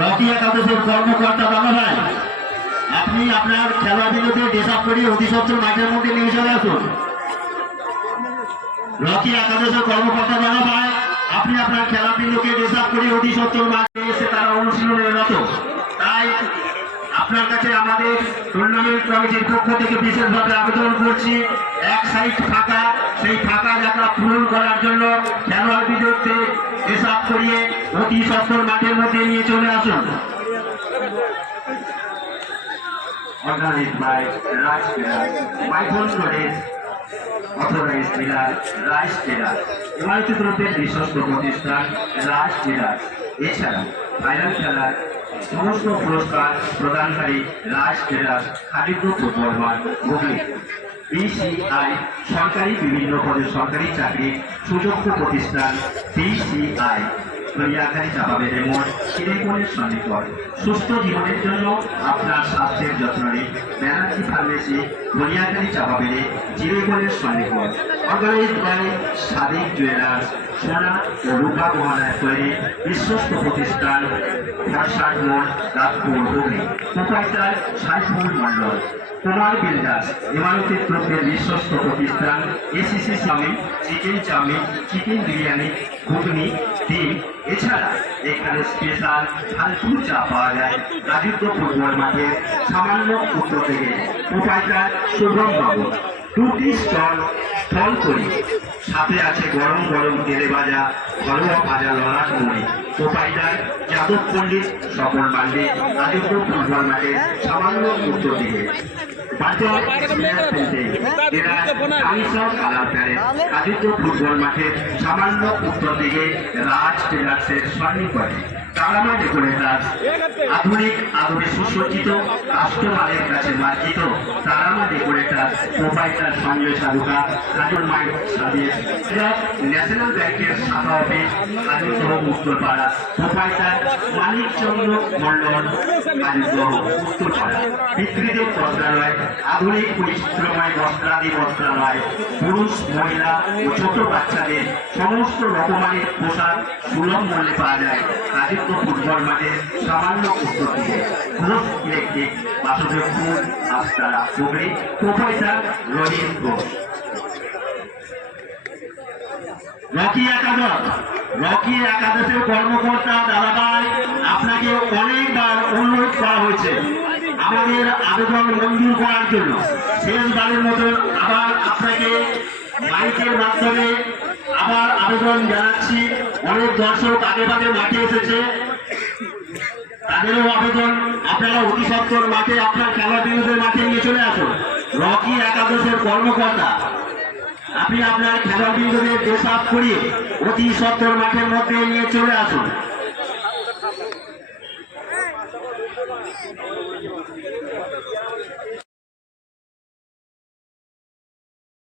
Rocky একাদশের কর্মকর্তা দাদা ভাই, আপনি আপনার খেলা বিরুদ্ধে ড্রেসআপ করিয়ে অতি সত্তর মাঠের মধ্যে নিয়ে চলে আসুন। রকি একাদশের কর্মকর্তা দাদা ভাই, আপনি আপনার খেলা বিন্দুকে ড্রেসআপ করিয়ে অতি সত্তর মাঠে এসে তারা অনুশীলনের মতো। তাই আপনার কাছে আমাদের টুর্নামেন্ট কমিটির পক্ষ থেকে বিশেষভাবে আবেদন করছি, এক সাইড ফাঁকা, সেই ফাঁকা জায়গা পূরণ করার জন্য খেলোয়াড় বিরুদ্ধে ড্রেসআপ করিয়ে অতি সত্তর মাঠের মধ্যে নিয়ে চলে আসুন। Organized by Raj Tera, Michael Flores, authorized dealer Raj Tera, MRP গ্রুপের বিশ্বস্ত প্রতিষ্ঠান রাজ টেরা। এছাড়া ফাইনাল খেলার সমস্ত পুরস্কার প্রদানকারী রাজ টেরা, খাদিদ্য ফুটবল মাঠ, হুগলি। বিসিআই সরকারি বিভিন্ন পদের সরকারি চাকরির সুযোগ্য প্রতিষ্ঠান বিসিআই দরিয়াখালী চাপাবেড়ে মোড়, চিড়েকোলের সন্নিকট। সুস্থ জীবনের জন্য আপনার স্বাস্থ্যের যত্ন নিন ব্যানার্জি ফার্মেসি, দরিয়াখালী চাপাবেড়ে, চিড়েকোলের সন্নিকট। অর্গানাইজড বাই সাদিক জুয়েলার্স, সোনা ও রূপা গহনায় তৈরি বিশ্বস্ত প্রতিষ্ঠান ফরসাদ মোড়, Rajpur, Hooghly. Proprietor Saiful Mondal. Kumar builders MRP গ্রুপের বিশ্বস্ত প্রতিষ্ঠান ACC chowmein, chicken chowmein, chicken biryani, ghugni, ডিম। এছাড়া এখানে স্পেশাল ঝালপুর চা পাওয়া যায় গাজীপুর ফুটবল মাঠের সামান্য উত্তর থেকে। প্রোপাইটার শুভম বাবু। দুটি স্টল করি, সাথে আছে গরম গরম তেলে ভাজা, ঘরোয়া ভাজা লড়াট মুড়ি। প্রোপাইটার যাদব পণ্ডিত স্বপন পান্ডে, গাজীপুর ফুটবল মাঠের সামান্য উত্তর দিকে। ফুটবল মাঠের সামান্য উত্তর দিকে রাজ টেলার্সের সন্নিকটে। তারামা ডেকোরেটার্স আধুনিক আদরে সুসজ্জিত, কাস্টমারের কাছে মার্জিত। তারামা ডেকোরেটার্স, প্রোপাইটার সঞ্জয় সাধুকা, কাজল মাইক সাদেশ, ন্যাশনাল ব্যাংকের শাখা অফিস, কাজলসহ উত্তরপাড়া। প্রোপাইটার মানিকচন্দ্র মন্ডল, কাজলসহ উত্তরপাড়া। বিক্রিদের বস্ত্রালয়, আধুনিক বৈচিত্র্যময় বস্ত্রালয়, পুরুষ, মহিলা ও ছোট বাচ্চাদের সমস্ত রকমারি পোশাক সুলভ মূল্যে পাওয়া যায় গাজীপুর ফুটবল মাঠের সামান্য উত্তর দিকে। ঘোষ ইলেকট্রিক, বাসযোগপুর, আস্তারা, হুগলি। প্রোপাইটার রহিম ঘোষ। রকি একাদশের কর্মকর্তা দাদাভাই, আপনাকে অনেকবার অনুরোধ করা হয়েছে আমাদের আবেদন মঞ্জুর করার জন্য। শেষবারের মতন আবার আপনাকে মাইকের মাধ্যমে আবার আবেদন জানাচ্ছি। অনেক দর্শক আগে ভাগে মাঠে এসেছে, তাদেরও আবেদন আপনারা অতি সত্তর মাঠে আপনার খেলা বিরোধের মাঠে নিয়ে চলে আসুন। রকি একাদশের কর্মকর্তা, আপনি আপনার খেলা বিরোধের ড্রেস আপ করিয়ে অতি সত্তর মাঠের মধ্যে নিয়ে চলে আসুন।